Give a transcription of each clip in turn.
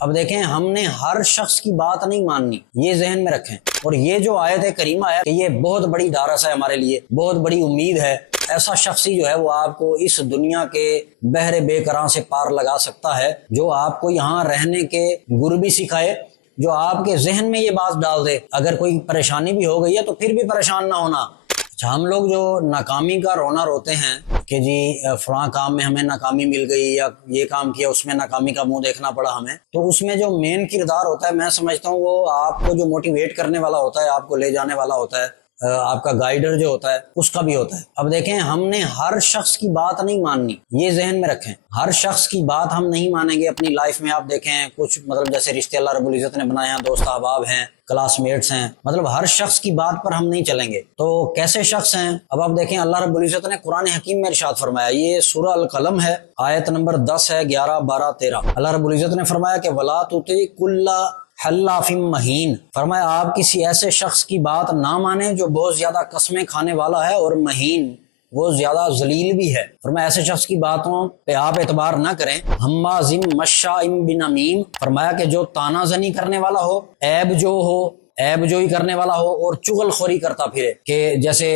अब देखें, हमने हर शख्स की बात नहीं माननी, ये जहन में रखें। और ये जो आयत करीमा है कि ये बहुत बड़ी दारस है हमारे लिए, बहुत बड़ी उम्मीद है। ऐसा शख्स ही जो है वो आपको इस दुनिया के बहरे बेकरां से पार लगा सकता है, जो आपको यहाँ रहने के गुर भी सिखाए, जो आपके जहन में ये बात डाल दे अगर कोई परेशानी भी हो गई है तो फिर भी परेशान ना होना। अच्छा, हम लोग जो नाकामी का रोना रोते हैं कि जी फलां काम में हमें नाकामी मिल गई या ये काम किया उसमें नाकामी का मुंह देखना पड़ा हमें, तो उसमें जो मेन किरदार होता है, मैं समझता हूँ वो आपको जो मोटिवेट करने वाला होता है, आपको ले जाने वाला होता है, आपका गाइडर जो होता है उसका भी होता है। अब देखें, हमने हर शख्स की बात नहीं माननी, ये जहन में रखें। हर शख्स की बात हम नहीं मानेंगे अपनी लाइफ में। आप देखें कुछ मतलब जैसे रिश्ते अल्लाह रब्बुल इज़्ज़त ने बनाए हैं, दोस्त अहबाब हैं, क्लासमेट्स हैं, मतलब हर शख्स की बात पर हम नहीं चलेंगे। तो कैसे शख्स हैं? अब आप देखें, अल्लाह रब्बुल इज़्ज़त ने कुरान हकीम में इरशाद फरमाया, ये सूरह अल कलम है, आयत नंबर 10 है, 11, 12, 13। अल्लाह रब्बुल इज़्ज़त ने फरमाया कि वला तुती कुल्ला हल्लाफिम महीन, फरमाया आप किसी ऐसे शख्स की बात ना माने जो बहुत ज्यादा कस्में खाने वाला है और महीन, वो ज्यादा जलील भी है। फरमाया ऐसे शख्स की बातों पे आप एतबार ना करें। हम्माजिम मश्शाइम बिनमीम, फरमाया कि जो तानाजनी करने वाला हो, ऐब जो ही करने वाला हो और चुगलखोरी करता फिरे, कि जैसे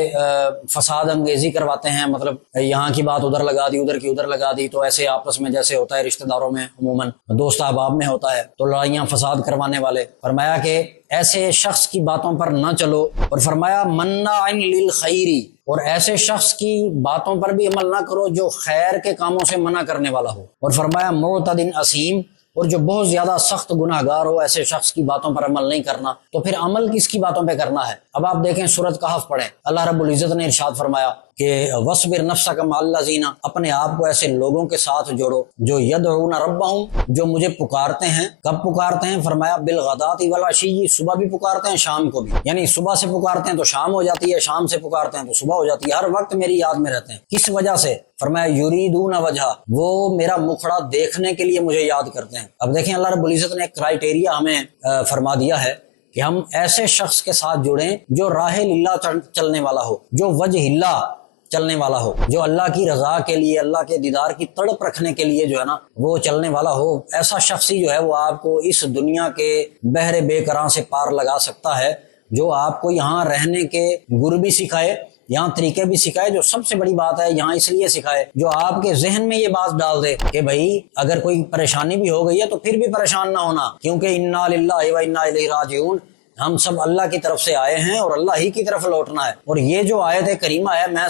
फसाद अंगेजी करवाते हैं, मतलब यहाँ की बात उधर लगा दी, उधर की उधर लगा दी। तो ऐसे आपस में जैसे होता है रिश्तेदारों में, अमूमन दोस्त अहबाब में होता है, तो लड़ाइयाँ फसाद करवाने वाले। फरमाया कि ऐसे शख्स की बातों पर न चलो। और फरमाया मन्नाइन लिल खैरी, और ऐसे शख्स की बातों पर भी अमल ना करो जो खैर के कामों से मना करने वाला हो। और फरमाया मुअतदिन असीम, और जो बहुत ज्यादा सख्त गुनाहगार हो, ऐसे शख्स की बातों पर अमल नहीं करना। तो फिर अमल किसकी बातों पे करना है? अब आप देखें सूरत कहफ पढ़ें, अल्लाह रब्बुल इज़्ज़त ने इरशाद फरमाया कि वस्बिर नफ्सक मअल्लज़ीना, अपने आप को ऐसे लोगों के साथ जोड़ो जो यदऊना रब्बहुम, जो मुझे पुकारते हैं। कब पुकारते हैं? फरमाया बिलगदाति वल अशी, सुबह भी पुकारते हैं शाम को भी, यानी सुबह से पुकारते हैं तो शाम हो जाती है, शाम से पुकारते हैं तो सुबह हो जाती है, हर वक्त मेरी याद में रहते हैं। किस वजह से? फरमाया युरीदून वजह, वो मेरा मुखड़ा देखने के लिए मुझे याद करते हैं। अब देखें, अल्लाह रब्बुल इज़्ज़त ने एक क्राइटेरिया हमें फरमा दिया है कि हम ऐसे शख्स के साथ जुड़ें जो राहे लिल्लाह चलने वाला हो, जो वजहिल्ला चलने वाला हो, जो अल्लाह की रजा के लिए, अल्लाह के दीदार की तड़प रखने के लिए जो है ना वो चलने वाला हो। ऐसा शख्स ही जो है वो आपको इस दुनिया के बहरे बेकरां से पार लगा सकता है, जो आपको यहाँ रहने के गुर भी सिखाए, यहाँ तरीके भी सिखाए। जो सबसे बड़ी बात है, यहाँ इसलिए सिखाए जो आपके जहन में ये बात डाल दे कि भाई अगर कोई परेशानी भी हो गई है तो फिर भी परेशान ना होना, क्योंकि इन्ना लिल्लाहि व इन्ना इलैहि राजिऊन, हम सब अल्लाह की तरफ से आए हैं और अल्लाह ही की तरफ लौटना है। और ये जो आयत करीमा है, मैं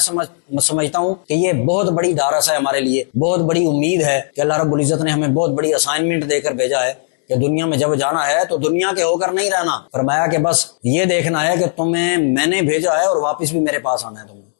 समझता हूँ कि ये बहुत बड़ी दारस है हमारे लिए, बहुत बड़ी उम्मीद है कि अल्लाह रब्बुल इज़्ज़त ने हमें बहुत बड़ी असाइनमेंट देकर भेजा है कि दुनिया में जब जाना है तो दुनिया के होकर नहीं रहना। फरमाया कि बस ये देखना है कि तुम्हें मैंने भेजा है और वापस भी मेरे पास आना है तुम्हें।